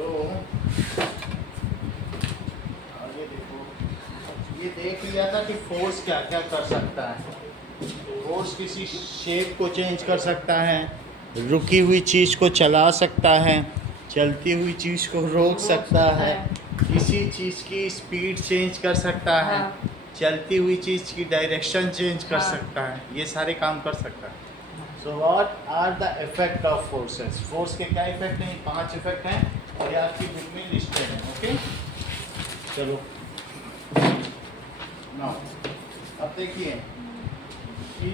तो आगे देखो, ये देख लिया था कि फोर्स क्या क्या कर सकता है। फोर्स किसी शेप को चेंज कर सकता है, रुकी हुई चीज़ को चला सकता है, चलती हुई चीज़ को रोक सकता है, किसी चीज़ की स्पीड चेंज कर सकता है, हाँ। चलती हुई चीज़ की डायरेक्शन चेंज कर हाँ। सकता है, ये सारे काम कर सकता है। So what are the effect of forces? Force के क्या इफेक्ट हैं? 5 इफेक्ट हैं और ये आपकी बुक में लिस्टेड हैं। ओके, चलो नाउ अब देखिए कि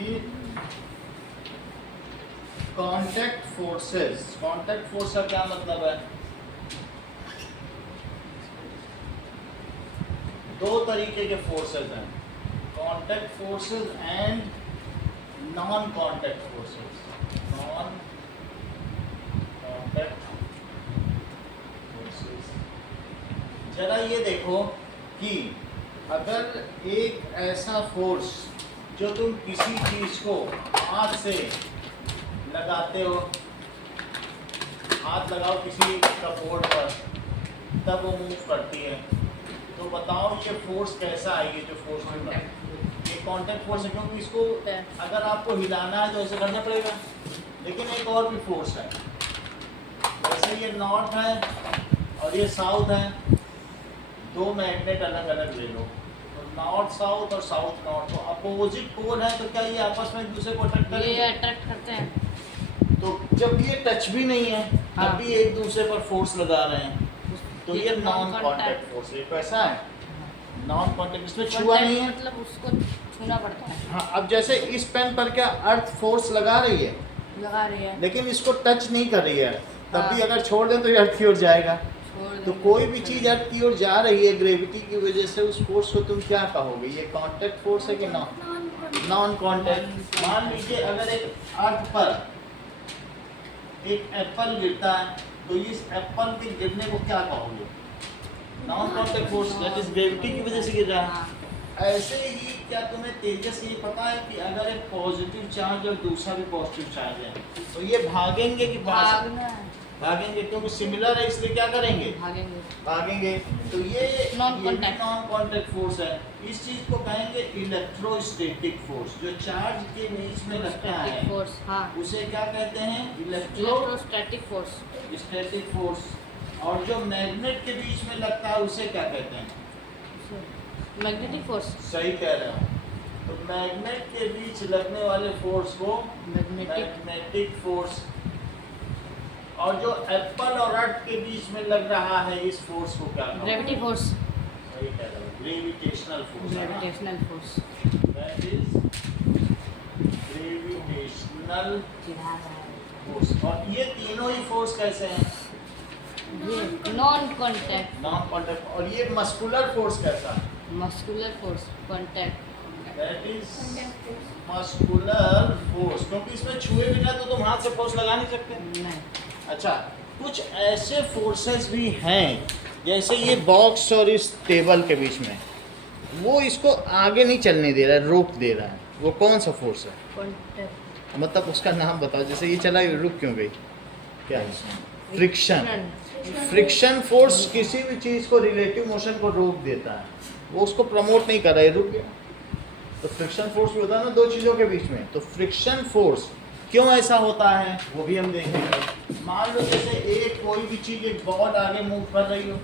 कांटेक्ट फोर्सेस, कांटेक्ट फोर्स का क्या मतलब है? दो तरीके के फोर्सेस हैं, contact forces and non contact forces. Non contact forces, जरा ये देखो कि अगर एक ऐसा फोर्स जो तुम किसी चीज को हाथ से लगाते हो, हाथ लगाओ किसी कपबोर्ड पर, तब वो मूव करती है, तो बताओ ये फोर्स कैसा आएगी? जो फोर्स होगा ये कांटेक्ट फोर्स है, क्योंकि इसको अगर आपको हिलाना है तो ऐसे करना पड़ेगा। लेकिन एक और भी फोर्स है, जैसे ये नॉर्थ है और ये साउथ है, दो मैग्नेट अलग अलग ले लो, तो नॉर्थ साउथ और साउथ नॉर्थ, तो अपोजिट पोल है, तो क्या ये आपस में एक दूसरे को अट्रैक्ट करेंगे? ये अट्रैक्ट करते हैं। तो जब ये टच भी नहीं है हाँ। तब भी एक दूसरे पर फोर्स लगा रहे हैं, तो ये नॉन कांटेक्ट फोर्स है। कैसा है? नॉन कांटेक्ट, इसमें छुआ नहीं है, मतलब उसको छूना पड़ता है। हाँ। अब जैसे इस पेन पर क्या अर्थ फोर्स लगा रही है, लगा रही है, लेकिन इसको टच नहीं कर रही है, तब हाँ। भी अगर छोड़ दें तो ये अर्थ की ओर जाएगा। छोड़ तो देंगे। कोई भी चीज अर्थ की ओर जा रही है ग्रेविटी की वजह से, उस फोर्स को तुम क्या कहोगे? ये कांटेक्ट फोर्स है कि नॉन कांटेक्ट? मान लीजिए अगर एक अर्थ पर एक एप्पल गिरता है, तो इस एप्पल के गिरने को क्या कहोगे? Non contact force, that is gravity की वजह से गिर रहा है। ऐसे ही क्या तुम्हें तेजस ये पता है कि अगर एक पॉजिटिव चार्ज और दूसरा भी पॉजिटिव चार्ज है, तो ये भागेंगे कि भागना है। भागेंगे? क्योंकि सिमिलर है इसलिए क्या करेंगे? भागेंगे। भागेंगे। तो ये नॉन नॉन कांटेक्ट फोर्स है। इस चीज को कहेंगे इलेक्ट्रोस्टैटिक फोर्स। जो चार्ज के बीच में लगता है फोर्स, हाँ, उसे क्या कहते हैं? Electrostatic force. Electrostatic force. और जो मैग्नेट के बीच में लगता है उसे क्या कहते हैं? Magnetic force. सही कह रहे हो। तो मैग्नेट के बीच लगने वाले फोर्स को मैग्नेटिक फोर्स, और जो एप्पल और अर्थ के बीच में लग रहा है इस फोर्स को क्या कहते हैं? Gravity force. सही कह रहे हो, gravitational force. Gravitational force. That is gravitational force. और ये तीनों ही फोर्स कैसे हैं? ये नॉन कांटेक्ट। Non contact. और ये मस्कुलर फोर्स कैसा है? Muscular force, contact. That is muscular force, क्योंकि इसमें छुए बिना तो तुम हाथ से फोर्स लगा नहीं सकते। नहीं। अच्छा, कुछ ऐसे फोर्सेस भी हैं, जैसे ये बॉक्स और इस टेबल के बीच में, वो इसको आगे नहीं चलने दे रहा है, रोक दे रहा है। वो कौन सा फोर्स है? कांटेक्ट। मतलब उसका नाम बताओ। जैसे ये चला, ये रुक क्यों गई? क्या है? फ्रिक्शन। फ्रिक्शन फोर्स किसी भी चीज़ को, रिलेटिव मोशन को रोक देता है, वो उसको प्रमोट नहीं कर रहा है, रुक गया। तो फ्रिक्शन फोर्स भी होता है ना दो चीज़ों के बीच में। तो फ्रिक्शन फोर्स क्यों ऐसा होता है वो भी हम देखेंगे। मान लो जैसे एक कोई भी चीज़, एक बॉल आगे मूव कर रही हो,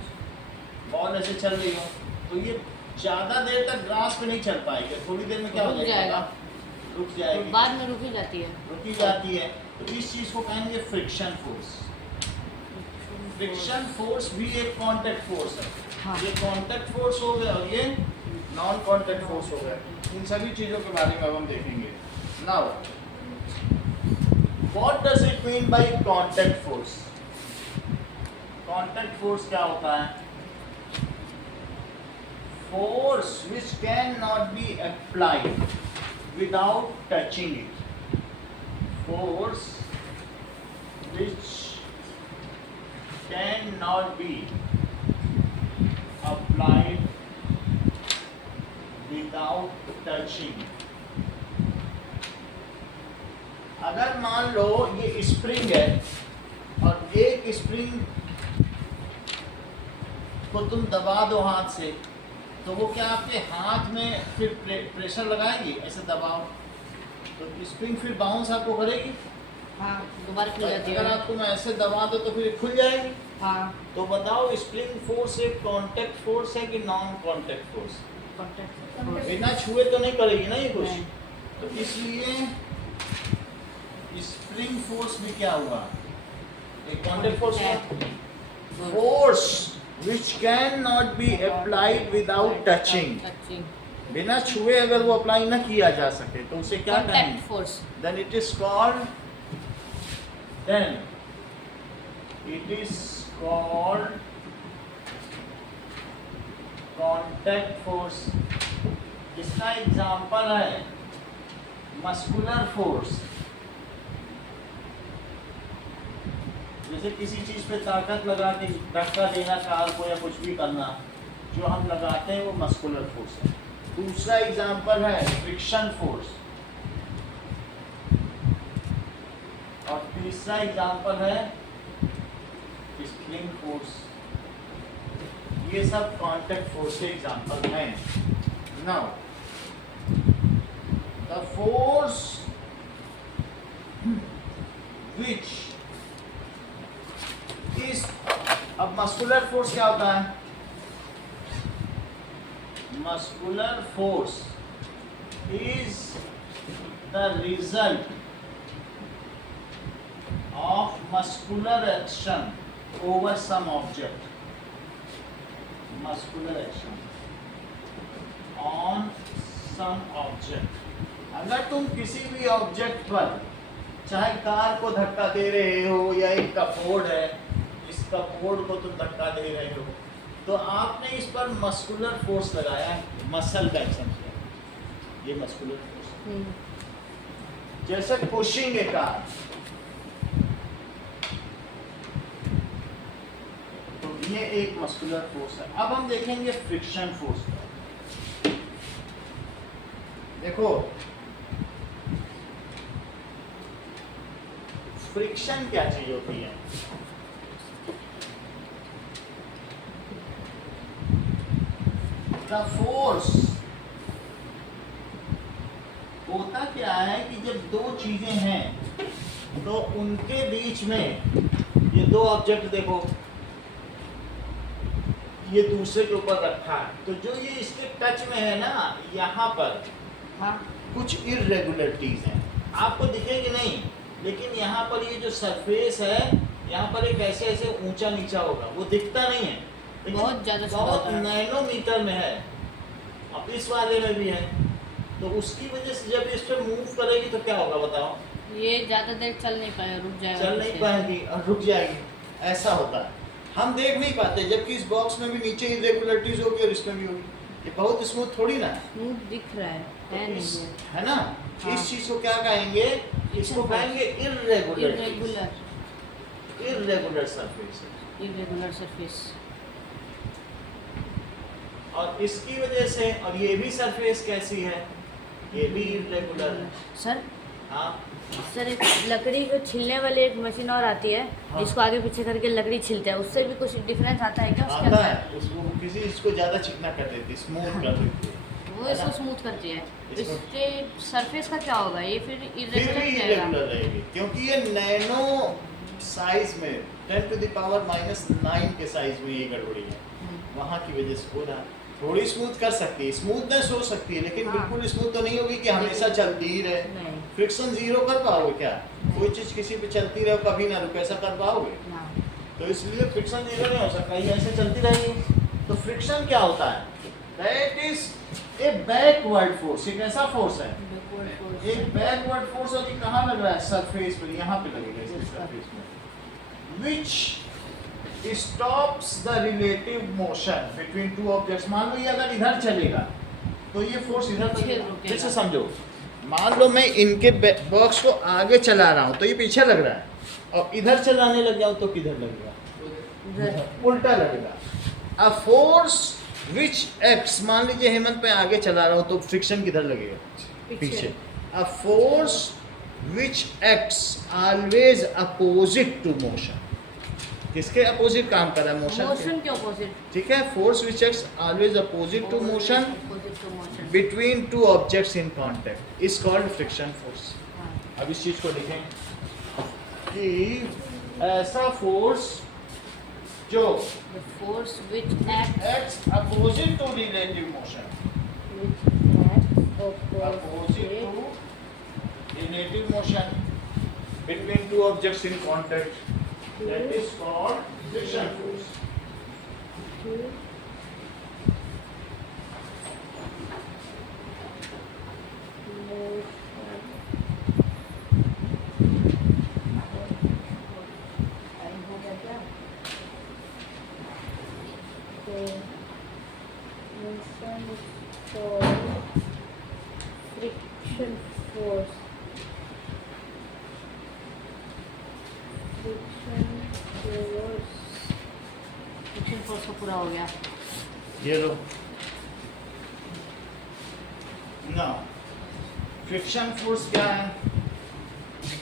बॉल ऐसे चल रही हो, तो ये ज़्यादा देर तक ग्रास पे नहीं चल पाएगी, थोड़ी देर में क्या हो जाएगा? रुक जाएगी, बाद में रुकी जाती है। रुकी जाती है। तो इस चीज़ को कहेंगे फ्रिक्शन फोर्स। फ्रिक्शन फोर्स भी एक कांटेक्ट फोर्स है। हाँ। ये कांटेक्ट फोर्स हो गया और ये नॉन कांटेक्ट फोर्स हो गया। इन सभी चीज़ों के बारे में अब हम देखेंगे। Now what does it mean by contact force? Contact force क्या होता है? Force which cannot be applied without touching it. Force which cannot be applied without touching. अगर मान लो ये स्प्रिंग है और एक स्प्रिंग उसको तुम दबा दो हाथ से, तो वो क्या आपके हाथ में फिर प्रेशर लगाएगी? ऐसे दबाओ तो स्प्रिंग फिर बाउंस आपको करेगी। हाँ, दोबारा खुल जाती अगर है। आप तुम ऐसे दबा दो तो फिर खुल जाएगी। हाँ, तो बताओ स्प्रिंग फोर्स एक कांटेक्ट फोर्स है कि नॉन कांटेक्ट फोर्स? कॉन्टैक्ट। बिना छुए तो नहीं करेगी ना ये कुछ। नहीं। तो इसलिए स्प्रिंग फोर्स भी क्या हुआ? एक कांटेक्ट फोर्स हुआ। Force which cannot be applied without touching, बिना छुए अगर वो अप्लाई ना किया जा सके तो उसे क्या कॉन्टैक्ट कहेंगे? Force. Then it is called contact force। इसका एग्जाम्पल है मस्कुलर फोर्स। जैसे किसी चीज पे ताकत लगा के धक्का देना कार को या कुछ भी करना, जो हम लगाते हैं वो मस्कुलर फोर्स है। दूसरा एग्जाम्पल है फ्रिक्शन फोर्स, और तीसरा एग्जाम्पल है स्प्रिंग फोर्स। ये सब कांटेक्ट फोर्स के एग्जाम्पल हैं। Now the force which is, अब मस्कुलर फोर्स क्या होता है? Muscular force is the result of muscular action over some object. Muscular action on some object. अगर तुम किसी भी ऑब्जेक्ट पर, चाहे कार को धक्का दे रहे हो या एक कपबोर्ड है, इस कपबोर्ड को तुम धक्का दे रहे हो, तो आपने इस पर मस्कुलर फोर्स लगाया, मसल का एक्शन किया, ये मस्कुलर फोर्स। जैसे पुशिंग ए कार, तो ये एक मस्कुलर फोर्स है। अब हम देखेंगे फ्रिक्शन फोर्स। देखो फ्रिक्शन क्या चीज होती है? द फोर्स होता क्या है कि जब दो चीजें हैं तो उनके बीच में, ये दो ऑब्जेक्ट देखो, ये दूसरे के ऊपर रखा है, तो जो ये इसके टच में है ना, यहाँ पर हाँ, कुछ इर्रेगुलरिटीज हैं, आपको दिखेगी नहीं, लेकिन यहाँ पर ये जो सरफेस है, यहाँ पर एक ऐसे ऐसे ऊंचा नीचा होगा, वो दिखता नहीं है, लेकिन बहुत ज़्यादा बहुत छोटा है। नैनोमीटर में है। अब इस वाले में भी है, तो उसकी वजह से जब इस पर मूव करेगी तो क्या होगा बताओ? ये ज़्यादा देर चल नहीं पाएगा, रुक जाएगा। चल नहीं पाएगी और रुक जाएगी, ऐसा होता है। हम देख नहीं पाते, जबकि इस बॉक्स में भी नीचे इरेगुलरिटीज होगी और इसमें भी होगी। ये बहुत स्मूथ थोड़ी ना है, स्मूथ दिख रहा है, तो नहीं है ना? हाँ। इस चीज को क्या कहेंगे? इसको कहेंगे इर्रेगुलर सरफेस। Irregular surface. और इसकी वजह से, और ये भी सरफेस कैसी है? ये भी इर्रेगुलर है। सर, हाँ, सर एक लकड़ी को छीलने वाली एक मशीन और आती है, हाँ। जिसको आगे पीछे करके लकड़ी छीलते हैं, उससे भी कुछ डिफरेंस आता है क्या उसके आता अंदर? है। उसको किसी इसको ज्यादा चिकना कर देती, स्मूथ कर देती है, वो है इसको ना? स्मूथ करती है। इसको- इसके सरफेस का क्या होगा? ये फिर फिर इरेगुलर भी जाएगा। इरेगुलर रहेगी, क्योंकि ये नैनो साइज में 10⁻⁹ के साइज में ये गड़बड़ी है, वहाँ की वजह से हो रहा है। थोड़ी स्मूथ कर सकती है, स्मूथनेस हो सकती है, लेकिन हाँ। बिल्कुल स्मूथ तो नहीं होगी कि हमेशा चलती ही रहे। नहीं, फ्रिक्शन जीरो कर पाओगे क्या? कोई चीज किसी पे चलती रहे कभी ना रुके, ऐसा कर पाओगे? ना। तो इसलिए फ्रिक्शन जीरो नहीं हो सकता, ये ऐसे चलती रहेगी। तो फ्रिक्शन क्या होता है? That is a backward force. एक ऐसा फोर्स है, Backward force। एक बैकवर्ड फोर्स, और ये कहाँ लग रहा है? सरफेस पर, यहाँ पे लगेगा, इसके सरफेस में, which stops the relative motion between two objects। मान लो ये अगर इधर चलेगा तो ये फोर्स इधर पीछे लगेगा। रुकेगा। जैसे समझो, मान लो मैं इनके बॉक्स को आगे चला रहा हूँ तो ये पीछे लग रहा है, और इधर चलाने लग जाऊँ तो किधर लगेगा? इधर। उल्टा लगेगा। अ फोर्स विच एक्ट्स, मान लीजिए हेमंत मैं आगे चला रहा हूँ तो फ्रिक्शन किधर लगेगा? पीछे। A force which acts always opposite to motion. किसके अपोजिट काम कर रहा है? मोशन मोशन के ऑपोजिट। ठीक है, force which acts always opposite to motion opposite to motion. Between two objects in contact is called friction force. अब इस चीज को देखें कि ऐसा फोर्स जो the force which act acts opposite to relative motion, opposite opposite to relative motion between two objects in contact, that is called friction force. Friction force. Friction force का पूरा हो गया। ये लो ना, फ्रिक्शन फोर्स क्या है?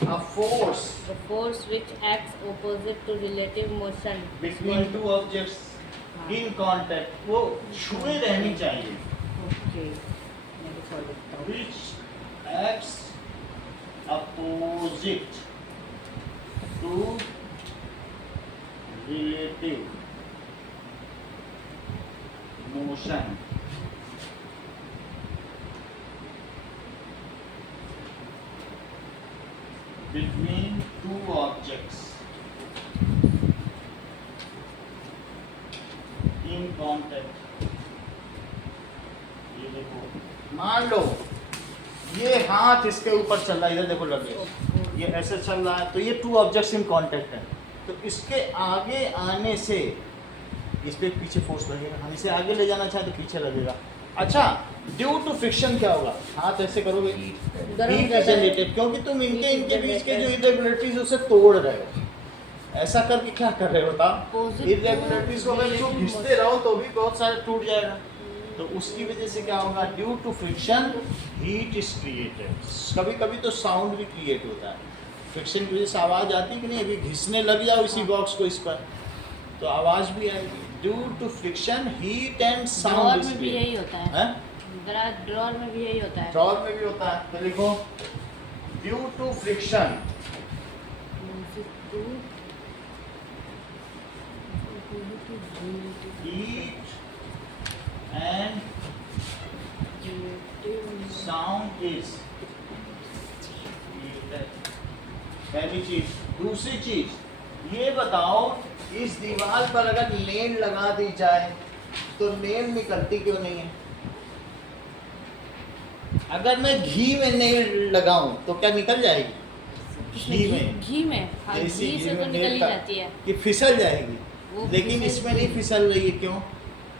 A force The force which acts opposite to relative motion between two objects in contact, वो छुए रहनी चाहिए, ओके मैं लिखवा देता हूँ। which acts opposite to relative motion between two objects in contact। ये देखो, मान लो ये हाथ इसके ऊपर चल रहा है, इधर देखो लगे, ये ऐसे चल रहा है, तो ये टू ऑब्जेक्ट्स इन कांटेक्ट है, तो इसके आगे आने से इस पे पीछे फोर्स लगेगा, हम इसे आगे ले जाना चाहे तो पीछे लगेगा। अच्छा, ड्यू टू फ्रिक्शन क्या होगा? हाथ ऐसे करोगे, गर्म हीट ज्यादा इज जनरेटेड, क्योंकि तुम इनके बीच के जो इरेगुलरिटीज उसे तोड़ रहे हो। ऐसा करके क्या कर रहे हो? बताओ, Opposite इरेगुलरिटीज को अगर इसको घिसते रहो तो भी बहुत सारे टूट जाएगा, तो उसकी वजह से क्या होगा? Due to friction heat is created. कभी कभी तो साउंड भी क्रिएट होता है, फ्रिक्शन की वजह से आवाज़ आती है कि नहीं? अभी घिसने लग जाओ इसी बॉक्स को इस पर, तो आवाज़ भी आएगी। Due to friction heat and drawer sound में भी यही होता है। ड्रॉर में भी यही होता है। ड्रॉर में भी होता है, तो लिखो due to friction heat and sound is पहली चीज। दूसरी चीज ये बताओ, इस दीवार पर अगर लेन लगा दी जाए तो लेन निकलती क्यों नहीं है? अगर मैं घी में नेल लगाऊं तो क्या निकल जाएगी? घी में हाँ, देसी घी से में तो नेल निकल ही का- जाती है। कि फिसल जाएगी, वो लेकिन फिसल इसमें नहीं फिसल रही है, क्यों?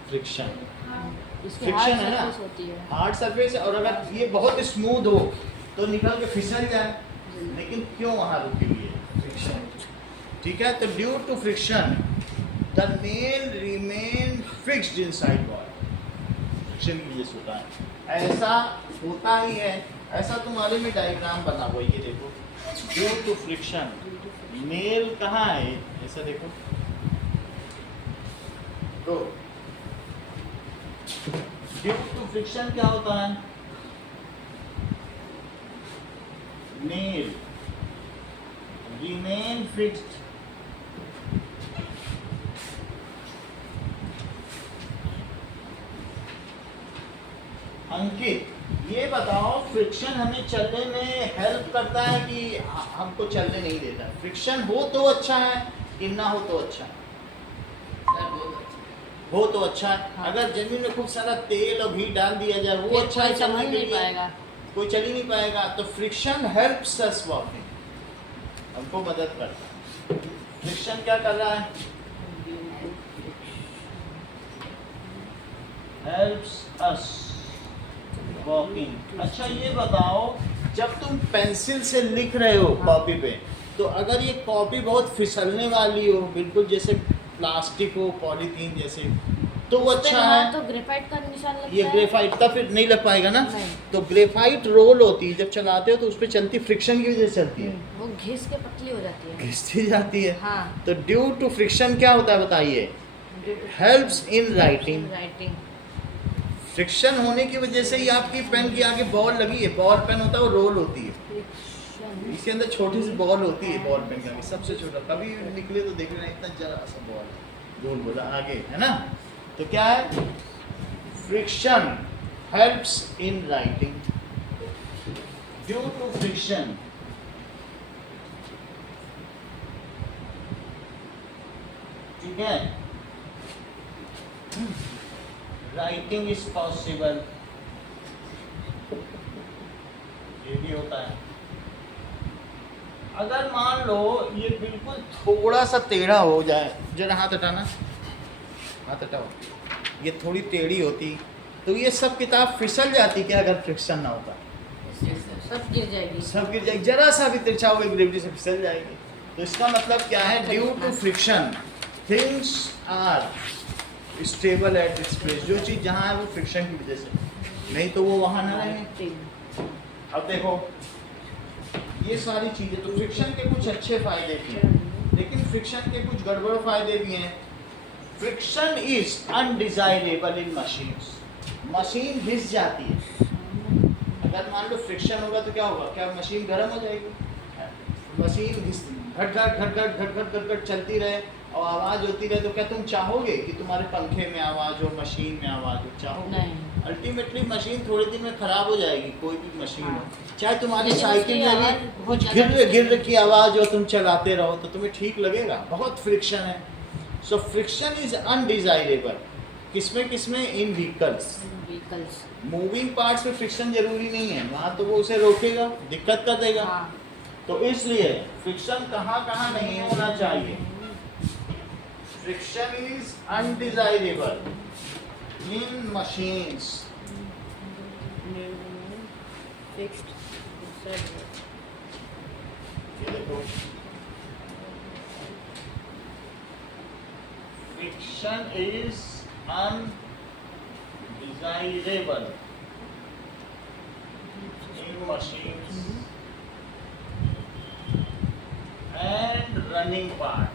फ्रिक्शन। इसकी फ्रिक्शन हार्ड है ना, सरफेस होती है। हार्ड सरफेस है, और अगर ये बहुत स्मूथ हो तो निकल के फिसल जाए, लेकिन क्यों वहां रुकी हुई है? फ्रिक्शन। ठीक है, तो due to friction the nail remain fixed inside ball. Friction की वजह से होता है, ऐसा होता ही है। ऐसा तुम्हारे में डायग्राम बना हुआ है, ये देखो, ड्यू टू फ्रिक्शन नेल कहाँ है? ऐसा देखो, तो ड्यू टू फ्रिक्शन क्या होता है? नेल रिमेन फिक्स्ड अंकित, ये बताओ, फ्रिक्शन हमें चलने में हेल्प करता है कि हमको चलने नहीं देता? फ्रिक्शन हो तो अच्छा है कि ना हो तो अच्छा है? हो तो अच्छा है। अगर जमीन में खूब सारा तेल और घी डाल दिया जाए, वो फिर अच्छा है कोई चलने समझ के नहीं लिए? पाएगा। कोई चल ही नहीं पाएगा। तो फ्रिक्शन हेल्प्स अस वॉकिंग, हमको मदद करता है। फ्रिक्शन क्या कर रहा है? Helps us walking. अच्छा, ये बताओ, जब तुम पेंसिल से लिख रहे हो कॉपी पे, तो अगर ये कॉपी बहुत फिसलने वाली हो, बिल्कुल जैसे प्लास्टिक हो, पॉलीथीन जैसे, तो वो उस पे अच्छा हमारा है। तो ग्रेफाइट का निशान लगता ये है। ग्रेफाइट का फिर नहीं लग पाएगा ना। नहीं। तो ग्रेफाइट रोल होती है, जब चलाते हो तो उस पर चलती फ्रिक्शन की वजह से चलती है, वो घिस के पतली हो जाती है। घिसती जाती है। हाँ। तो ड्यू टू फ्रिक्शन क्या होता है बताइए? Helps in writing. Writing. Friction होने की वजह से ही आपकी पेन की आगे बॉल लगी है, बॉल पेन होता है वो रोल होती है, फ्रिक्शन। इसके अंदर छोटी सी बॉल होती है, बॉल पेन का सबसे छोटा, कभी निकले तो देख लेना इतना जरा सा बॉल, गोल बोला आगे है ना। तो क्या है? Friction helps in writing. Due to friction ठीक है, राइटिंग इज पॉसिबल, ये भी होता है। अगर मान लो ये बिल्कुल थोड़ा सा टेढ़ा हो जाए, जरा हाथ हटाना, हाथ हटाओ, ये थोड़ी टेढ़ी होती तो ये सब किताब फिसल जाती क्या अगर फ्रिक्शन ना होता? सब गिर जाएगी। सब गिर जाएगी, जरा सा भी तिरछा होगा ग्रेविटी से फिसल जाएगी। तो इसका मतलब क्या है? Due to friction things are stable at its place. जो चीज़ जहाँ है वो फ्रिक्शन की वजह से, नहीं तो वो वहाँ ना रहे। अब देखो ये सारी चीज़ें, तो फ्रिक्शन के कुछ अच्छे फायदे भी हैं, लेकिन फ्रिक्शन के कुछ गड़बड़ फायदे भी हैं। Friction is undesirable in machines. Machine घिस जाती है, अगर मान लो फ्रिक्शन होगा तो क्या होगा? क्या मशीन गर्म हो जाएगी? मशीन घिस घट घट घट घट घट घट घट घट चलती रहे और आवाज़ होती रहे, तो क्या तुम चाहोगे कि तुम्हारे पंखे में आवाज़ हो, मशीन में आवाज़ हो? चाहोगे? नहीं। अल्टीमेटली मशीन थोड़े दिन में खराब हो जाएगी, कोई भी मशीन हो। हाँ। चाहे तुम्हारी लेकिन साइकिल उसकी में आवाज़ भी बहुत कुछ ज़्यादा गिर गिर की आवाज़ हो, तुम चलाते रहो तो तुम्हें ठीक लगेगा? बहुत फ्रिक्शन है। So friction is undesirable. किसमें किसमें? इन व्हीकल्स। व्हीकल्स। मूविंग पार्ट्स में फ्रिक्शन जरूरी नहीं है, वहाँ तो वो उसे रोकेगा, दिक्कत कर देगा। हाँ। तो इसलिए फ्रिक्शन कहाँ कहाँ नहीं होना चाहिए? Friction is undesirable in machines. Fixed. ये देखो, friction is undesirable in machines and running part.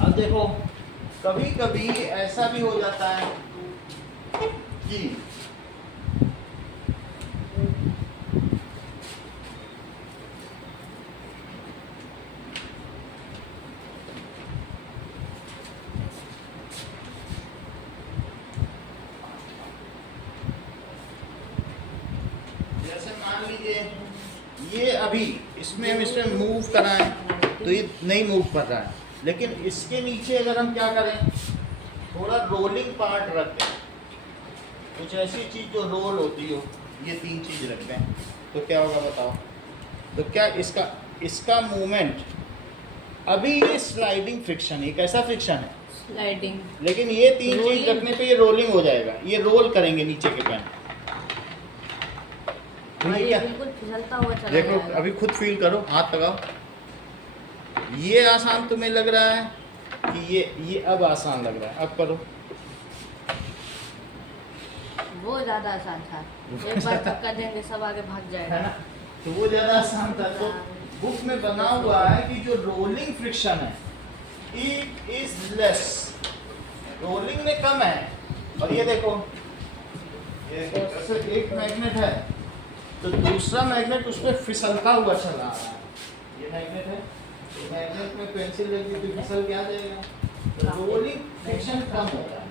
अब देखो कभी कभी ऐसा भी हो जाता है कि जैसे मान लीजिए ये अभी इसमें हम इसमें मूव कराएं तो ये नहीं मूव कर रहा है, लेकिन इसके नीचे अगर हम क्या करें, थोड़ा रोलिंग पार्ट रख दें, कुछ ऐसी चीज़ जो रोल होती हो, ये तीन चीज़ रख दें, तो क्या होगा बताओ? तो क्या इसका मूवमेंट, अभी ये स्लाइडिंग फ्रिक्शन है, कैसा फ्रिक्शन है? स्लाइडिंग। लेकिन ये तीन चीज Rolling। रखने पे ये रोलिंग हो जाएगा, ये रोल करेंगे नीचे के पेन। तो और ये ये क्या? बिल्कुल फिसलता हुआ चला देखो जाएगा। अभी खुद फील करो, हाथ लगाओ। ये आसान तुम्हें लग रहा है कि ये अब आसान लग रहा है? अब करो। वो ज्यादा आसान था, एक बार धक्का देंगे सब आगे भाग है जाएगा। ना? तो वो ज्यादा आसान था। तो बुक में बना हुआ है कि जो रोलिंग फ्रिक्शन है इट इज लेस, रोलिंग में कम है। और ये देखो, ये जैसे एक मैग्नेट है तो दूसरा मैग्नेट उस पर फिसलता हुआ चला आ रहा है। ये मैग्नेट है, तो मैग्नेट में पेंसिल रख दी तो फिसल क्या जाएगा? तो रोलिंग फ्रिक्शन कम हो रहा है।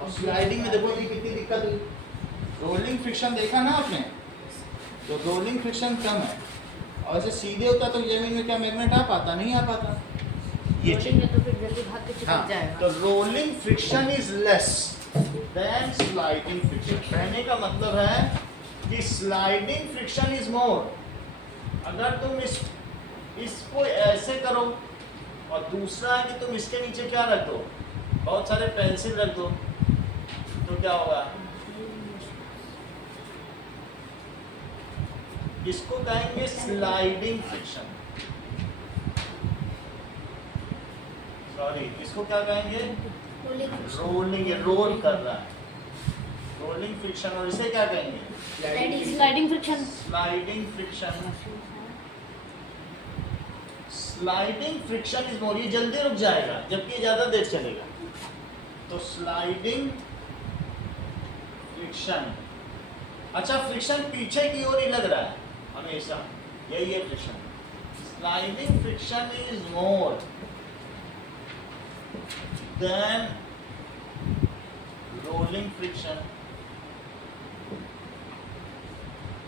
और स्लाइडिंग में देखो ये कितनी दिक्कत हुई। रोलिंग फ्रिक्शन देखा ना आपने, तो रोलिंग फ्रिक्शन कम है। और ऐसे सीधे होता तो जमीन में क्या मैग्नेट आ पाता? नहीं आ पाता। ये रोलिंग में तो फिर जल्दी भाग के चिपक हाँ, जाएगा। तो rolling friction is less than sliding friction. कहने का मतलब है कि स्लाइडिंग फ्रिक्शन इज मोर। अगर तुम इसको ऐसे करो और दूसरा है कि तुम इसके नीचे क्या रख दो, बहुत सारे पेंसिल रख दो, तो क्या होगा? इसको कहेंगे स्लाइडिंग फ्रिक्शन। सॉरी, इसको क्या कहेंगे? रोलिंग, ये रोल कर रहा है, रोलिंग फ्रिक्शन। और इसे क्या कहेंगे? Sliding friction. Sliding friction. Sliding friction is more, ये जल्दी रुक जाएगा जबकि ये ज्यादा देर चलेगा। तो स्लाइडिंग फ्रिक्शन। अच्छा, फ्रिक्शन पीछे की ओर ही लग रहा है हमेशा, यही है friction. Sliding friction is more than rolling friction.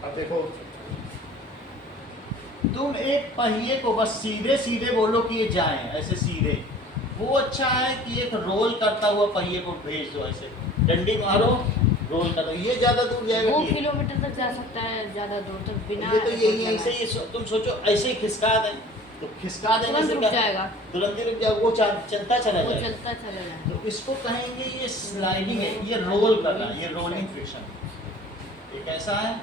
अब देखो, तुम एक पहिए को बस सीधे सीधे बोलो कि ये जाए, ऐसे सीधे, वो अच्छा है कि एक रोल करता हुआ पहिए को भेज दो, ऐसे डंडी मारो रोल करो, ये ज्यादा दूर जाएगा। 2 किलोमीटर तक जा सकता है ज्यादा दूर तक बिना। ये तो यही ऐसे ही, तुम सोचो ऐसे ही खिसका दें तो खिसका देने से रुक जाएगा, तुरंत ही रुक जाएगा, वो चलता चला वो जाएगा। चलता चला जाएगा। तो इसको कहेंगे ये स्लाइडिंग है, ये रोल कर रहा है, ये रोलिंग फ्रिक्शन। ये कैसा है?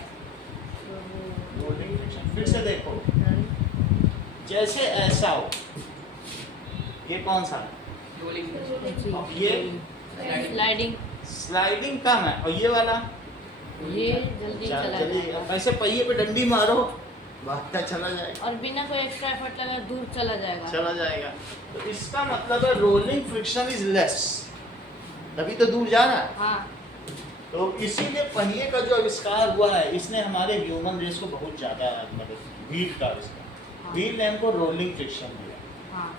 Rolling friction. फिर से देखो, जैसे ऐसा हो, ये कौन सा है? रोलिंग। ये स्लाइडिंग। स्लाइडिंग कम है, और ये वाला ये जल्दी चला जाएगा ऐसे पहिए पे डंडी मारो, भागता चला जाएगा और बिना कोई एक्स्ट्रा एफर्ट लगा दूर चला जाएगा। तो इसका मतलब है रोलिंग फ्रिक्शन इज लेस, तभी तो दूर जा रहा है। हाँ, तो इसीलिए पहिए का जो आविष्कार हुआ है, इसने हमारे ह्यूमन रेस को बहुत ज़्यादा मदद, व्हील का आविष्कार, व्हील ने हमको रोलिंग फ्रिक्शन दिया। हाँ।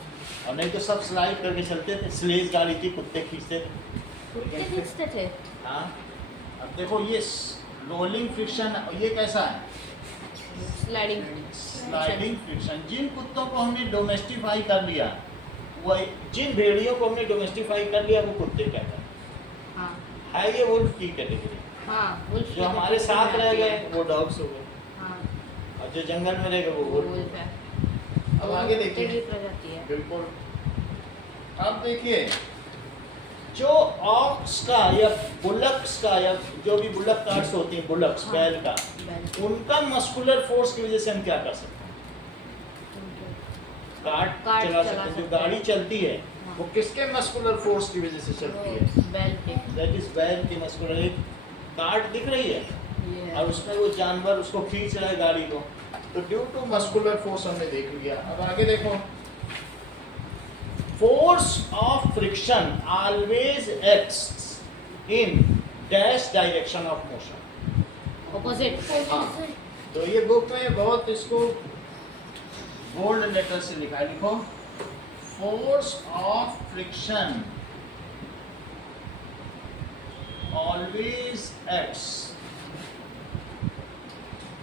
और नहीं तो सब स्लाइड करके चलते थे, स्लेज गाड़ी थी, कुत्ते खींचते थे। कुत्ते खींचते थे। हाँ, अब देखो ये रोलिंग फ्रिक्शन, ये कैसा है? स्लाइडिंग। Sliding friction. जिन कुत्तों को हमने डोमेस्टिफाई कर लिया, वो जिन भेड़ियों को हमने डोमेस्टिफाई कर लिया, वो कुत्ते कहते हैं। हाँ। है ये वुल्फ की कैटेगरी। हाँ, वुल्फ जो हमारे साथ रह गए वो डॉग्स हो गए, हाँ, और जो जंगल में रह गए वो वुल्फ। वुल्फ है। अब आगे देखिए, कुत्ते की प्रजाति है। बिल्कुल। अब देखिए, जो ऑक्स का या बुलक्स का, या जो भी बुलक कार्ड्स होती हैं, बुलक्स हाँ, बैल का, बैल। उनका मस्कुलर फोर्स की वजह से हम क्या कर सकते हैं? कार्ट चला सकते हैं। जो गाड़ी चलती है हाँ। वो किसके मस्कुलर फोर्स की वजह से चलती है? बैल के। दैट इज बैल की मस्कुलर। एक कार्ट दिख रही है ये है। और उसमें वो जानवर उसको खींच रहा है गाड़ी को, तो ड्यू टू मस्कुलर फोर्स हमने देख लिया। अब आगे देखो, force of friction always acts in dash direction of motion. Opposite. तो ये बुक में बहुत इसको बोल्ड लेटर से लिखा है, लिखो, force of friction always acts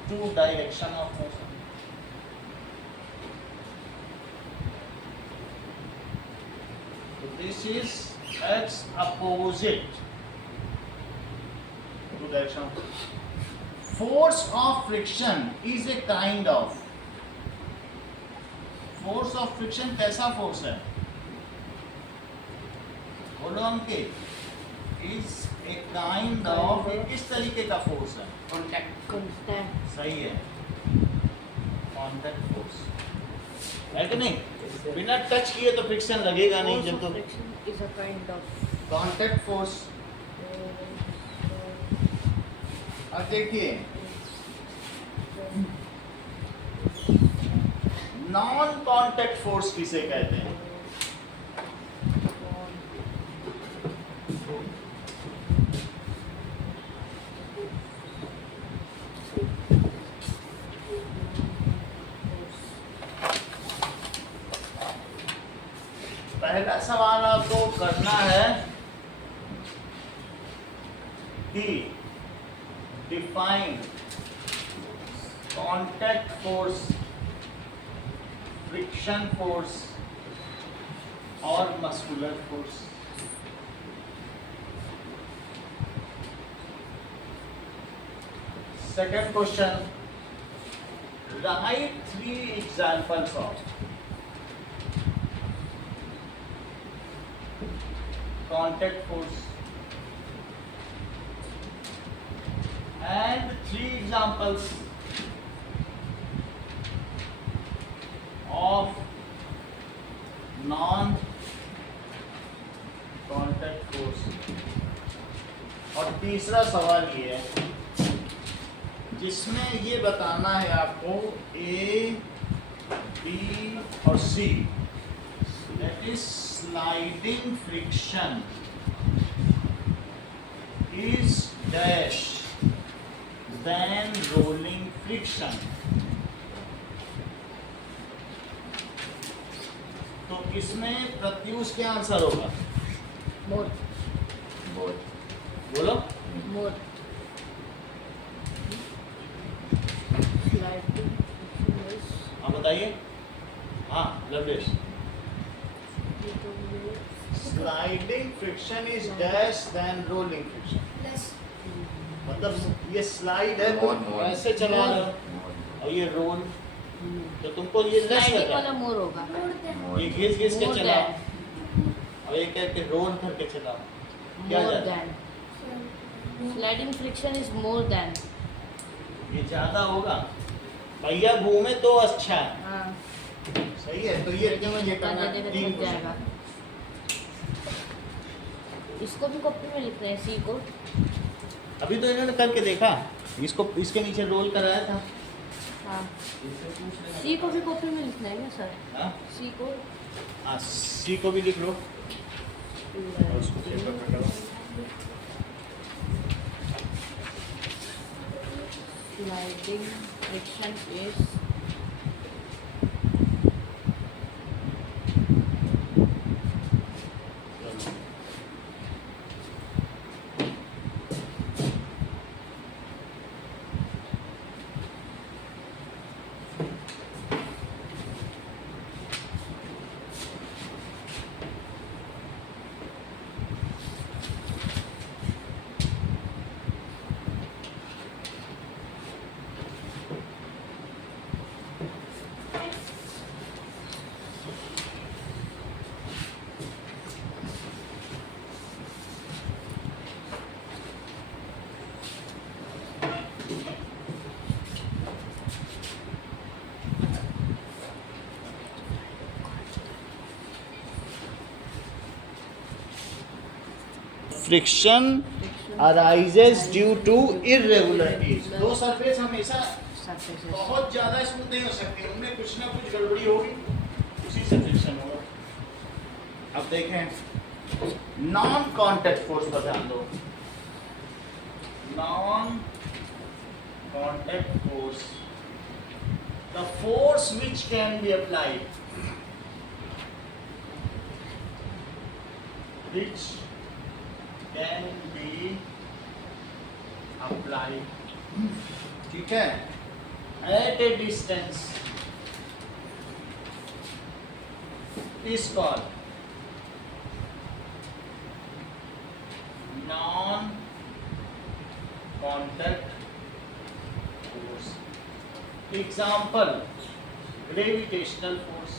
to direction of motion. This is x opposite to direction. Force of friction is a kind of. Force of friction कैसा force है? बोलो अंकित, is a kind of, किस तरीके का force है? Contact. सही है, contact force है कि नहीं? बिना टच किए तो फ्रिक्शन लगेगा नहीं। जब तो Friction is a kind of. Contact force. अब देखिए, नॉन कांटेक्ट फोर्स किसे कहते हैं? पहला सवाल आपको करना है कि define contact force, friction force और muscular force. Second question, write 3 examples of contact force and 3 examples of non तीसरा सवाल ये है जिसमें ये बताना है आपको ए बी और C, that is sliding friction is dash than rolling friction। तो इसमें प्रत्युष क्या आंसर होगा? मोर बोलो। मोर आप बताइए। हाँ Lovelesh. Sliding friction is dash than rolling friction. मतलब ये स्लाइड है तुम ऐसे चला रहे हो और ये रोल, तो तुमको ये लेस स्लाइडिंग लगा, वाला मोर होगा। ये घिस घिस के More चला than, और ये करके रोल करके चला, क्या more जाता? than। Sliding friction is more than। ये ज्यादा होगा भैया, घूमे तो अच्छा है। हाँ, सही है, तो ये जो मुझे करना करने देगा तीन थक जाएगा। इसको भी कॉपी में लिखना है, सी को। अभी तो इन्होंने करके देखा, इसको इसके नीचे रोल कराया था। हाँ, सी को भी कॉपी में लिखना है क्या सर? हाँ सी को हाँ, सी को भी लिख लो और उसको पेपर पे करो। Sliding friction is friction arises due to irregularities। दो सरफेस हमेशा सरफेसेस। बहुत ज्यादा स्मूथ नहीं हो सकती, उनमें कुछ ना कुछ गड़बड़ी होगी, उसी से फ्रिक्शन होगा। अब देखें नॉन कांटेक्ट फोर्स पर ध्यान दो। Non contact force, the force which can be applied, which can be applied, ठीक है, at a distance is called non contact force। Example, gravitational force।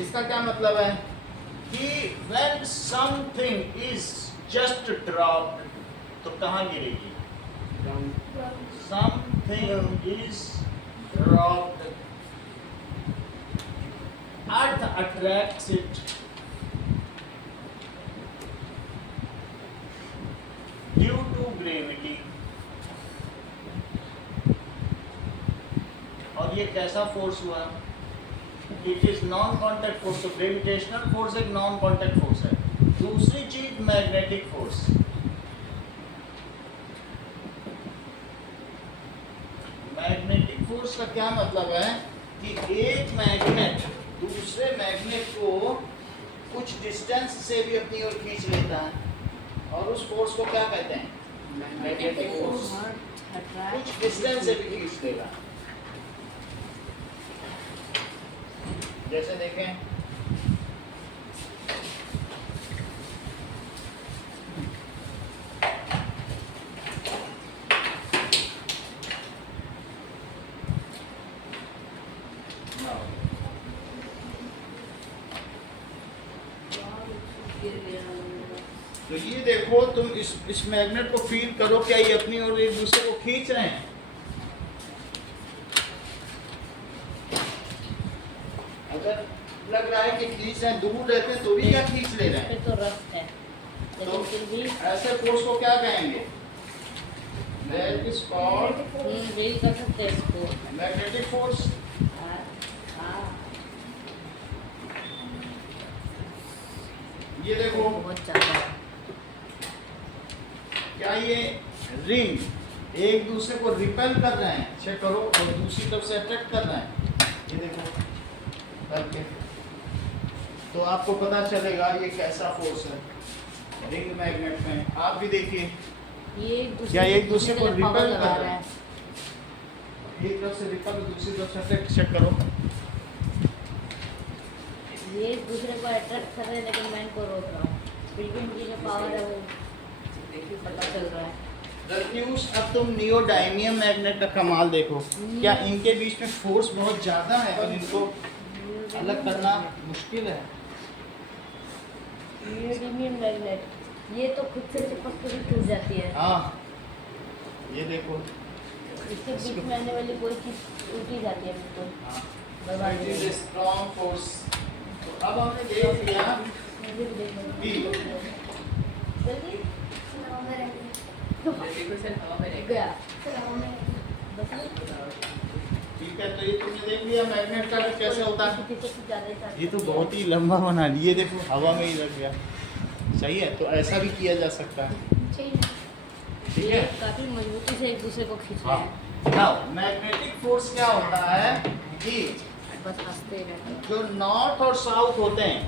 इसका क्या मतलब है कि when something is just dropped, तो कहाँ गिरेगी? Something is dropped, earth attracts it due to gravity। और ये कैसा फोर्स हुआ? It is non contact force. तो ग्रेविटेशनल फोर्स एक नॉन कॉन्टैक्ट फोर्स है। दूसरी चीज मैग्नेटिक फोर्स। मैग्नेटिक फोर्स का क्या मतलब है कि एक मैग्नेट दूसरे मैग्नेट को कुछ डिस्टेंस से भी अपनी ओर खींच लेता है और उस फोर्स को क्या कहते हैं? Magnetic force. कुछ डिस्टेंस से भी खींच लेगा। जैसे देखें तो ये देखो, तुम इस मैग्नेट को फील करो, क्या ये अपनी ओर एक दूसरे को खींच रहे हैं? अगर लग रहा है कि खींच रहे हैं, दूर रहते हैं तो भी क्या खींच ले रहे हैं, फिर तो रफ है, तो लेकिन फिर भी ऐसे फोर्स को क्या कहेंगे? दैट इज कॉल्ड रील कर सकते हैं इसको। Magnetic force. हाँ, हाँ, ये देखो, बहुत ज़्यादा है। क्या ये रिंग एक दूसरे को रिपेल कर रहे हैं, चेक करो, और दूसरी तरफ से अट्रैक्ट कर रहे हैं, ये देखो करके, तो आपको पता चलेगा ये कैसा फोर्स है रिंग मैग्नेट में। आप भी देखिए, ये एक क्या एक दूसरे को के लिए power रिपेल लगा कर रहे रहा हैं, है। एक तरफ से रिपेल दूसरी तरफ से अट्रैक्ट, चेक करो। ये एक दूसरे को अट्रैक्ट कर रहे हैं, लेकिन मैं इनको रोक रहा हूँ, फिर भी इनकी जो पावर है वो पता चल रहा है। रफ्यूज, अब तुम नियोडायमियम मैग्नेट का कमाल देखो, क्या इनके बीच में फोर्स बहुत ज्यादा है और इनको अलग करना मुश्किल है। न्यूटोनियन मैग्नेट, ये तो खुद से चिपक के भी टूट जाती है। हाँ, ये देखो, इसके बीच में आने वाली कोई चीज टूट ही जाती है बिल्कुल। हाँ, बर्बाद हो इट इज जाती ए स्ट्रॉन्ग फोर्स। तो अब हमने देख लिया है। कि जल्दी गया। बस ठीक है, तो ये तुमने देख लिया मैग्नेट का भी कैसे होता है। किसी से ज़्यादा ही चार्ज ये तो बहुत ही लंबा बना लिया, ये देखो हवा में ही लग गया। सही है, तो ऐसा भी किया जा सकता है, ठीक ये है। काफी मजबूती से एक दूसरे को खींच रहे हाँ, हैं। नाउ मैग्नेटिक फोर्स क्या होता है कि बस हंसते रहते हैं। जो नॉर्थ और साउथ होते हैं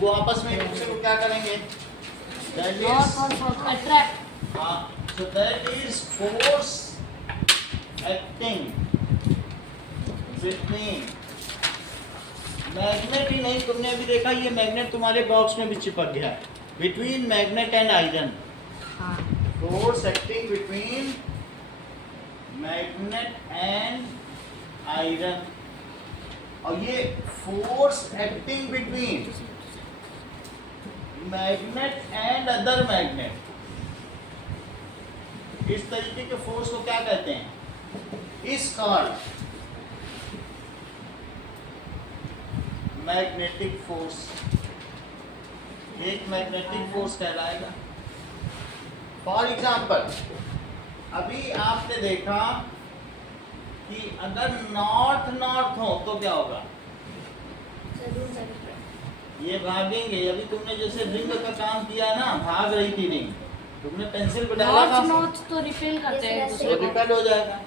वो आपस में एक दूसरे को क्या करेंगे? That is- नॉर्थ और साउथ अट्रैक्ट। हाँ, so that is force acting between magnet ही नहीं, तुमने अभी देखा ये मैग्नेट तुम्हारे बॉक्स में भी चिपक गया है, बिटवीन मैग्नेट एंड आयरन। हाँ, force acting between magnet and iron, और ये force acting between magnet and other magnet, इस तरीके के फोर्स को क्या कहते हैं? इस कॉल्ड मैग्नेटिक फोर्स। एक मैग्नेटिक फोर्स कहलाएगा। फॉर एग्जाम्पल, अभी आपने देखा कि अगर नॉर्थ नॉर्थ हो तो क्या होगा? ये भागेंगे। अभी तुमने जैसे रिंग का काम किया ना, भाग रही थी रिंग, तुमने पेंसिल पे डाला नॉर्थ था, नॉर्थ तो रिपेल करते हैं एक तो दूसरे को। रिपेल हो जाएगा।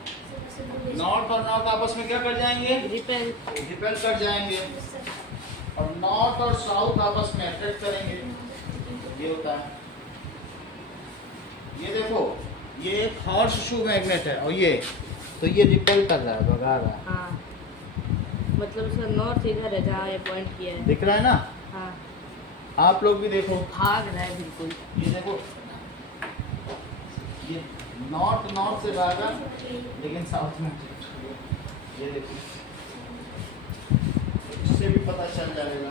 नॉर्थ और नॉर्थ आपस में क्या कर जाएंगे? रिपेल। रिपेल कर जाएंगे, और नॉर्थ और साउथ आपस में अट्रैक्ट करेंगे। ये होता है। ये देखो, ये एक हॉर्स शू मैग्नेट है, और ये तो ये रिपेल कर रहा है, भगा रहा है, हाँ, मतलब इसका नॉर्थ इधर है जहाँ ये पॉइंट किया है। दिख रहा है ना? हाँ, आप लोग भी देखो, भाग रहा है बिल्कुल। ये देखो, ये नॉर्थ नॉर्थ से भागा, लेकिन साउथ में ये देखो, इससे भी पता चल जाएगा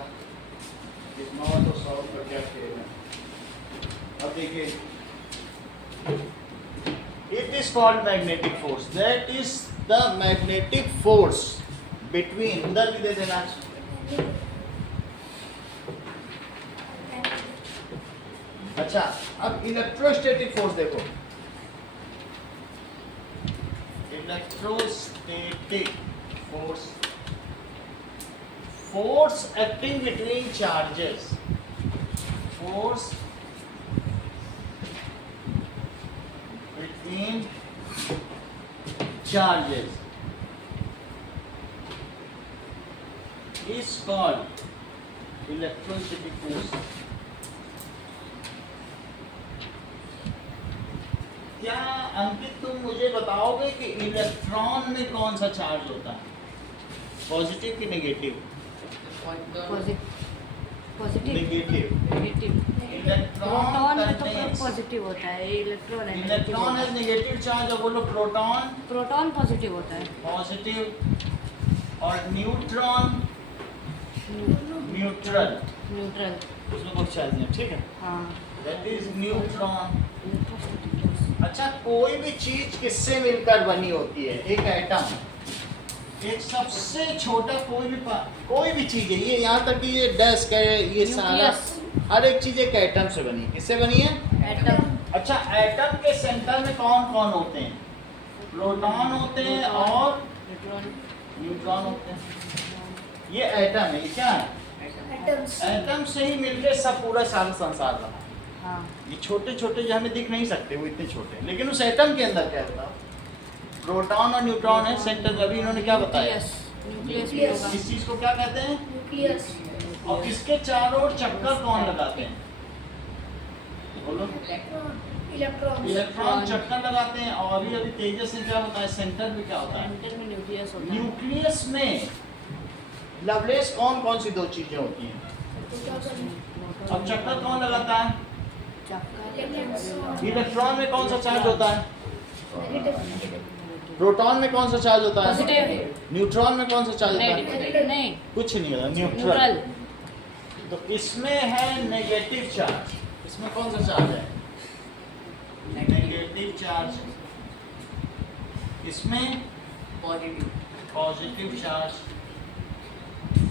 कि नॉर्थ और साउथ का क्या खेल है। अब देखिए, it is called magnetic force, that is the magnetic force between, उधर भी दे देना। अच्छा, अब इलेक्ट्रोस्टैटिक फोर्स देखो, electrostatic force, force acting between charges, force between charges is called electrostatic force। क्या अंकित तुम मुझे बताओगे कि इलेक्ट्रॉन में कौन सा चार्ज होता है, पॉजिटिव कि negative? Positive. Negative. Negative. Electron proton में तो contains- पॉजिटिव होता है, ये इलेक्ट्रॉन है। इलेक्ट्रॉन है नेगेटिव चार्ज, और बोलो प्रोटॉन प्रोटॉन पॉजिटिव होता है। पॉजिटिव, और न्यूट्रॉन न्यूट्रल, न्यूट्रल। उसमें कोई चार्ज नहीं, ठीक है, हाँ, that is neutron. Electrostatic force. अच्छा, कोई भी चीज किससे मिलकर बनी होती है? एक एटम, एक सबसे छोटा कोई भी कोई भी चीज है, ये यहाँ तक कि ये डेस्क है, ये सारा Nucleus। हर एक चीज एक एटम से बनी है। किससे बनी है? एटम। अच्छा, एटम के सेंटर में कौन कौन होते हैं? प्रोटॉन होते हैं और न्यूट्रॉन। न्यूट्रॉन होते हैं। ये एटम है, ये क्या है? एटम से ही मिलके सब पूरा सारा संसार बना। हाँ। ये छोटे छोटे जो हमें दिख नहीं सकते वो इतने छोटे हैं, लेकिन उस एटम के अंदर क्या होता? प्रोटॉन और न्यूट्रॉन है सेंटर। अभी इन्होंने क्या बताया? न्यूक्लियस। इस चीज को क्या कहते हैं? न्यूक्लियस। और इसके चारों ओर चक्कर कौन लगाते हैं? बोलो। इलेक्ट्रॉन। इलेक्ट्रॉन चक्कर लगाते हैं। और अभी अभी तेजस ने क्या बताया? सेंटर में क्या होता है? सेंटर में न्यूक्लियस होता है। न्यूक्लियस में लवलेस कौन कौन सी दो चीजें होती हैं? अब चक्कर कौन लगाता है? इलेक्ट्रॉन में कौन सा चार्ज होता है? प्रोटॉन में कौन सा चार्ज होता है? पॉजिटिव। न्यूट्रॉन में कौन सा चार्ज होता है? नहीं, कुछ नहीं होता, न्यूट्रल। न्यूट्रल। तो इसमें है नेगेटिव चार्ज। इसमें कौन सा चार्ज है? Negative charge. इसमें पॉजिटिव चार्ज।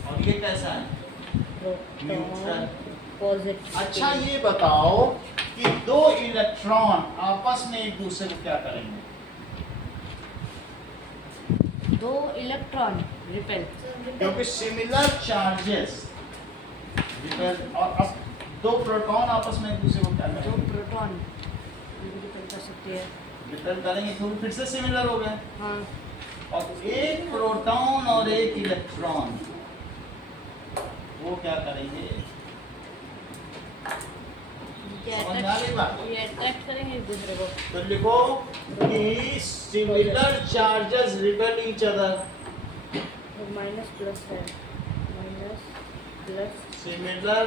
और ये कैसा है? न्यूट्रल। पॉजिटिव। अच्छा, ये बताओ कि दो इलेक्ट्रॉन आपस में एक दूसरे को क्या करेंगे? दो इलेक्ट्रॉन रिपेल। क्योंकि सिमिलर चार्जेस रिपेल। और अब दो प्रोटॉन आपस में एक दूसरे को क्या दो करेंगे? प्रोटॉन रिपेल कर सकते हैं। रिपेल करेंगे तो फिर से सिमिलर हो गए। हाँ। और एक प्रोटॉन और एक इलेक्ट्रॉन वो क्या करेंगे? समझ आ रही बात? ये अट्रैक्ट करेंगे एक दूसरे को। तो लिखो कि similar charges repel each other. Minus plus है। Minus plus similar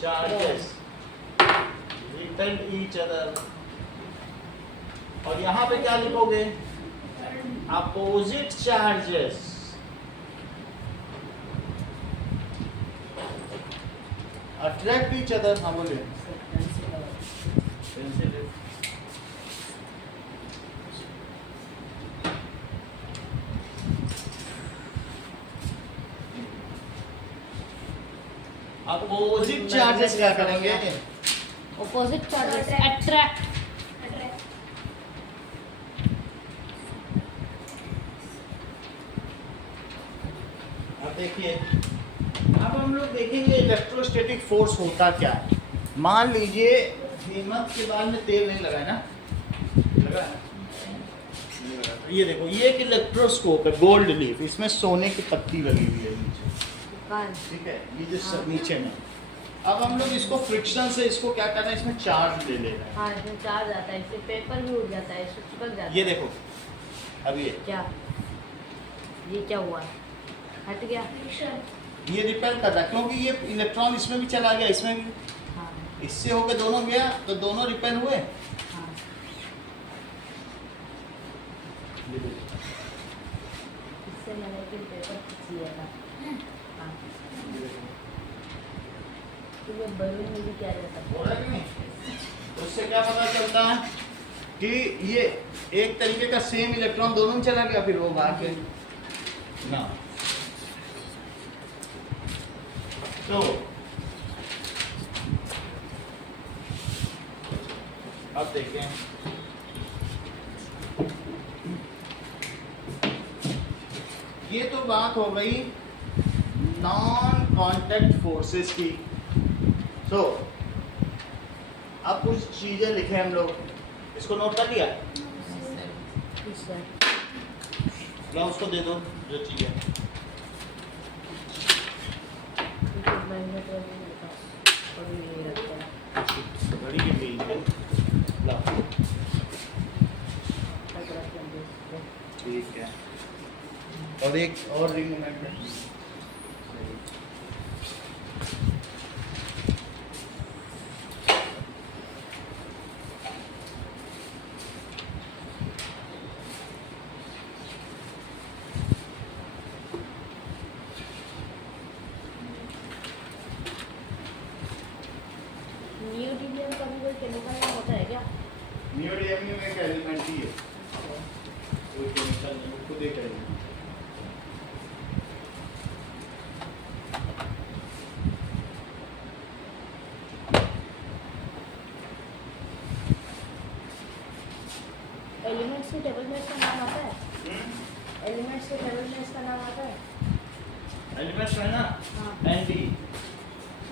charges repel each other. और यहाँ पे क्या लिखोगे? Opposite charges attract each other. हाँ बोलिए। अपोजिट चार्जेस क्या करेंगे? Opposite charges attract. अब देखिए, अब हम लोग देखेंगे इलेक्ट्रोस्टैटिक फोर्स होता क्या है। मान लीजिए हेमंत के बाल में तेल नहीं लगा है ना? लगा है? नहीं लगा। तो ये देखो, ये एक इलेक्ट्रोस्कोप है, गोल्ड लीफ। इसमें सोने की पत्ती लगी हुई है नीचे, ठीक है? ये जो सब नीचे में। अब हम लोग इसको फ्रिक्शन से इसको क्या करना है? इसमें चार्ज ले लेना है। हाँ, इसमें चार्ज आता है, इससे पेपर भी उड़ जाता है, इससे चिपक जाता है। ये देखो, अब क्या ये क्या हुआ? हट गया। ये रिपेल कर रहा है क्योंकि ये इलेक्ट्रॉन इसमें भी चला गया, इसमें भी। हाँ। इससे होके दोनों गया तो दोनों रिपेल हुए। हाँ। इससे मैंने फिर पेपर खींच लिया था। हाँ। तो ये बलून में भी क्या जाता हो रहा है कि नहीं? तो उससे क्या पता चलता है कि ये एक तरीके का सेम इलेक्ट्रॉन दोनों में चला गया, फिर वो बाहर के ना। तो अब देखें, ये तो बात हो गई नॉन कांटेक्ट फोर्सेस की। तो अब कुछ चीजें लिखे हम लोग, इसको नोट कर लिया? है। ला उसको दे दो जो चाहिए। घड़ी के पेज है, ला। ठीक है। और एक और रिंग में नियोडिमियम का भी कोई केमिकल नाम होता है क्या? नियोडिमियम एक एलिमेंट ही है, कोई केमिकल नहीं, खुद एक एलिमेंट। एलिमेंट्स के टेबल में इसका नाम आता है? एलिमेंट्स के टेबल में इसका नाम आता है? एलिमेंट्स में ना हाँ। एनडी,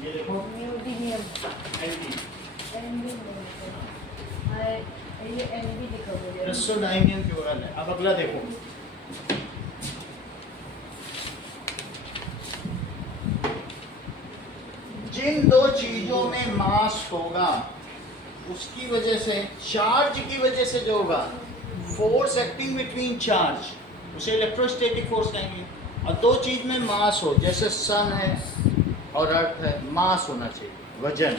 ये देखो न्यूडीनियम एनडी, ये एनडी लिखा हुआ है। क्रिस्टोडाइनियम क्लोरल है। अब अगला देखो, जिन दो चीजों में मास होगा उसकी वजह से, चार्ज की वजह से जो होगा, फोर्स एक्टिंग बिटवीन चार्ज, उसे इलेक्ट्रोस्टैटिक फोर्स कहेंगे। और दो चीज में मास हो, जैसे सन है और अर्थ है, मास होना चाहिए, वजन,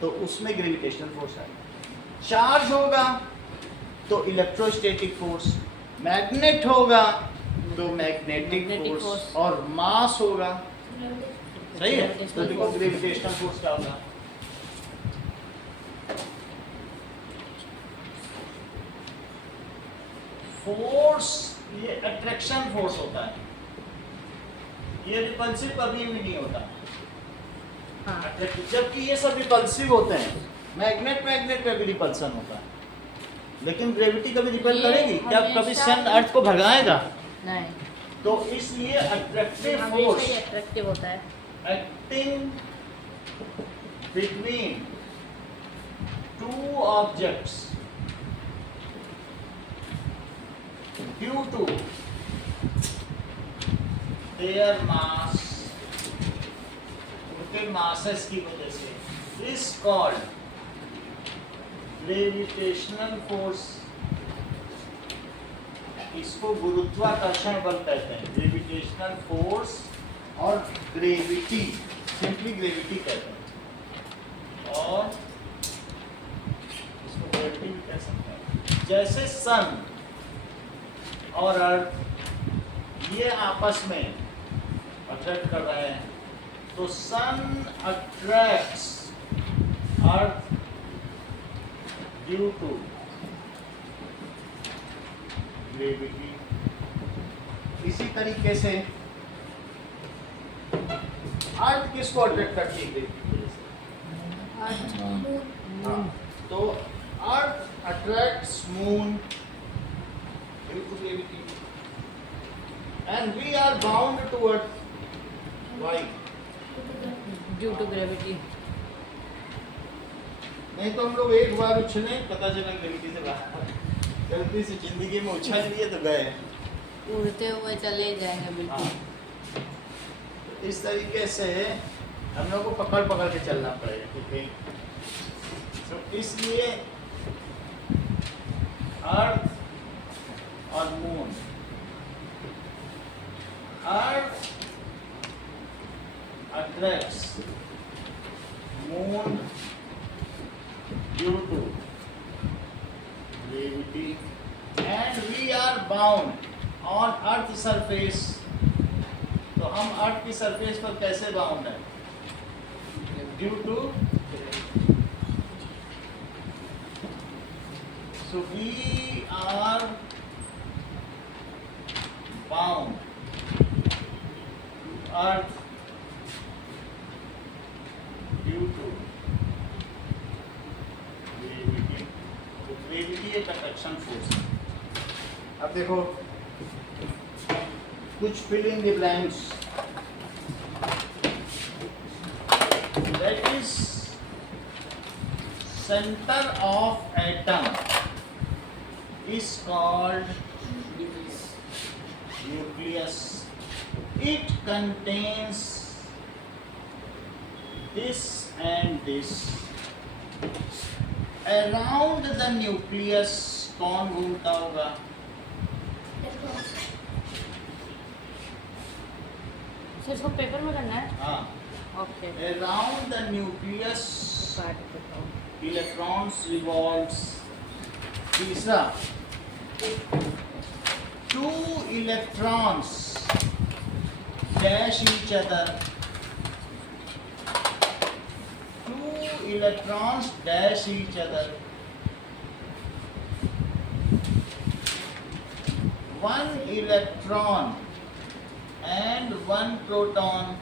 तो उसमें ग्रेविटेशनल फोर्स आएगा। चार्ज होगा तो इलेक्ट्रोस्टैटिक फोर्स, मैग्नेट होगा तो मैग्नेटिक Magnetic फोर्स, force। और मास होगा, सही है, तो Gravitational देखो force। ग्रेविटेशनल फोर्स क्या होगा। फोर्स, ये अट्रैक्शन फोर्स होता है, ये रिपल्सिव कभी भी नहीं होता। हाँ। जबकि ये सब रिपल्सिव होते हैं, मैग्नेट में भी रिपल्सन होता है, लेकिन ग्रेविटी कभी रिपेल ये करेगी क्या? कभी हमेशा सन अर्थ को भगाएगा? नहीं, तो इसलिए अट्रैक्टिव हमेशा फोर्स ये अट्रैक्टिव होता है। Acting between two objects due to their mass, उनके मासेस की वजह से, इज कॉल्ड ग्रेविटेशनल फोर्स। इसको गुरुत्वाकर्षण बल कहते हैं, ग्रेविटेशनल फोर्स और ग्रेविटी, सिंपली ग्रेविटी कहते हैं, और इसको ग्रेविटी भी कह सकते हैं। जैसे सन और अर्थ ये आपस में अट्रैक्ट कर रहे हैं, तो sun attracts earth due to gravity. इसी तरीके से अर्थ किसको अट्रैक्ट करती है? हाँ, तो earth attracts moon due to gravity and we are bound to earth. Why? Due to gravity. नहीं तो हम लोग एक बार उछले, पता चला ग्रेविटी से बाहर, गलती से जिंदगी में उछल लिए तो गए। उड़ते हुए चले जाएंगे बिल्कुल। हाँ। तो इस तरीके से हम लोग को पकड़ पकड़ के चलना पड़ेगा, ठीक है? तो इसलिए अर्थ और moon, earth attracts moon due to gravity and we are bound on earth surface। तो हम अर्थ की सरफेस पर कैसे बाउंड है? Due to, so we are bound to earth due to gravity। तो ग्रेविटी एक अट्रैक्शन फोर्स है। अब देखो कुछ fill in the blanks. That is centre of atom is called nucleus. It contains this and this. Around the nucleus कौन घूमता होगा? Sir इसको पेपर में करना है? हाँ। ओके। Around the nucleus काट देता हूँ। electrons revolves। तीसरा, two electrons dash each other। Two electrons dash each other। One electron and one proton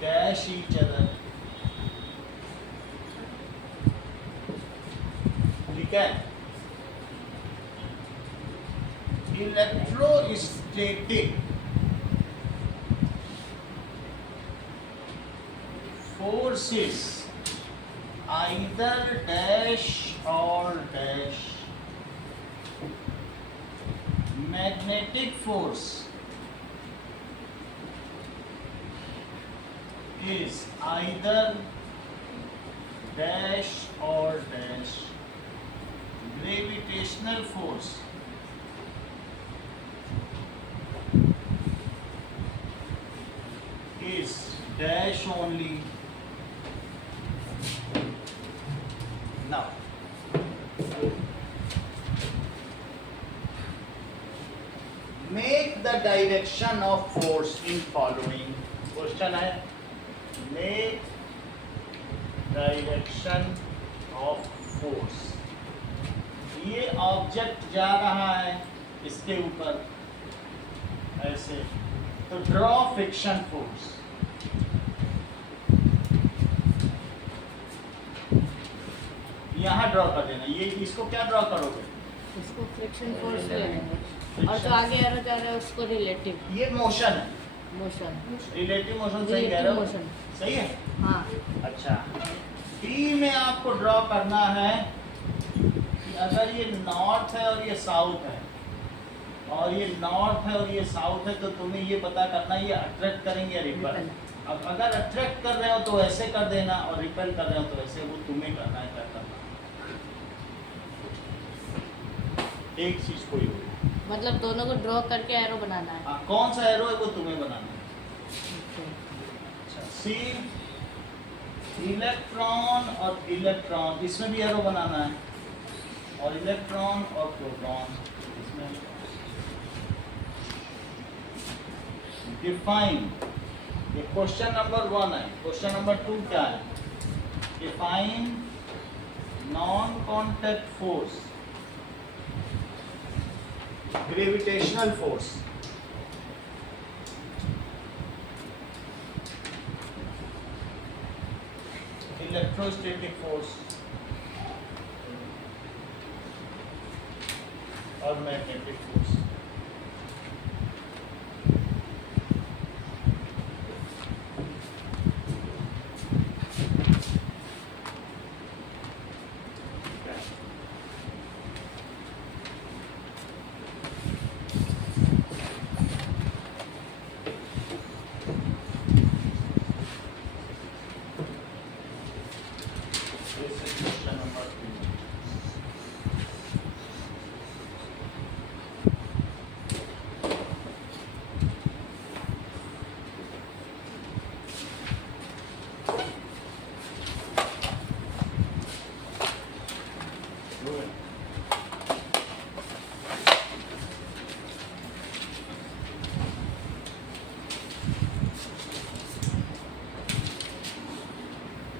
dash each other। ठीक है? Electrostatic forces either dash or dash. Magnetic force is either dash or dash. Gravitational force is dash only. Now, make the direction of force in following. Question है, make direction of force. ये object जा रहा है इसके ऊपर ऐसे, तो draw friction force. यहाँ ड्रॉ कर देना. ये इसको क्या ड्रॉ करोगे? इसको फ्रिक्शन फोर्स लेंगे और जो आगे एरो जा रहा है उसको रिलेटिव ये मोशन है. मोशन. रिलेटिव मोशन सही कह रहे हो? मोशन. सही है. हाँ. अच्छा, टी में आपको ड्रॉ करना है कि अगर ये नॉर्थ है और ये साउथ है, और ये नॉर्थ है और ये साउथ है, तो तुम्हें ये पता करना है ये अट्रैक्ट करेंगे या रिपेल. अब अगर अट्रैक्ट कर रहे हो तो ऐसे कर देना, और रिपेल कर रहे हो तो ऐसे. वो तुम्हें करना है, क्या करना. एक चीज कोई हो, मतलब दोनों को ड्रॉ करके एरो बनाना है. कौन सा एरो है वो तुम्हें बनाना है. अच्छा, सी इलेक्ट्रॉन और इलेक्ट्रॉन, इसमें भी एरो बनाना है, और इलेक्ट्रॉन और प्रोटॉन इसमें. डिफाइन, ये क्वेश्चन नंबर 1 है. क्वेश्चन नंबर 2 क्या है? Define non contact force, gravitational force. Electrostatic force और magnetic force. This is question number 2.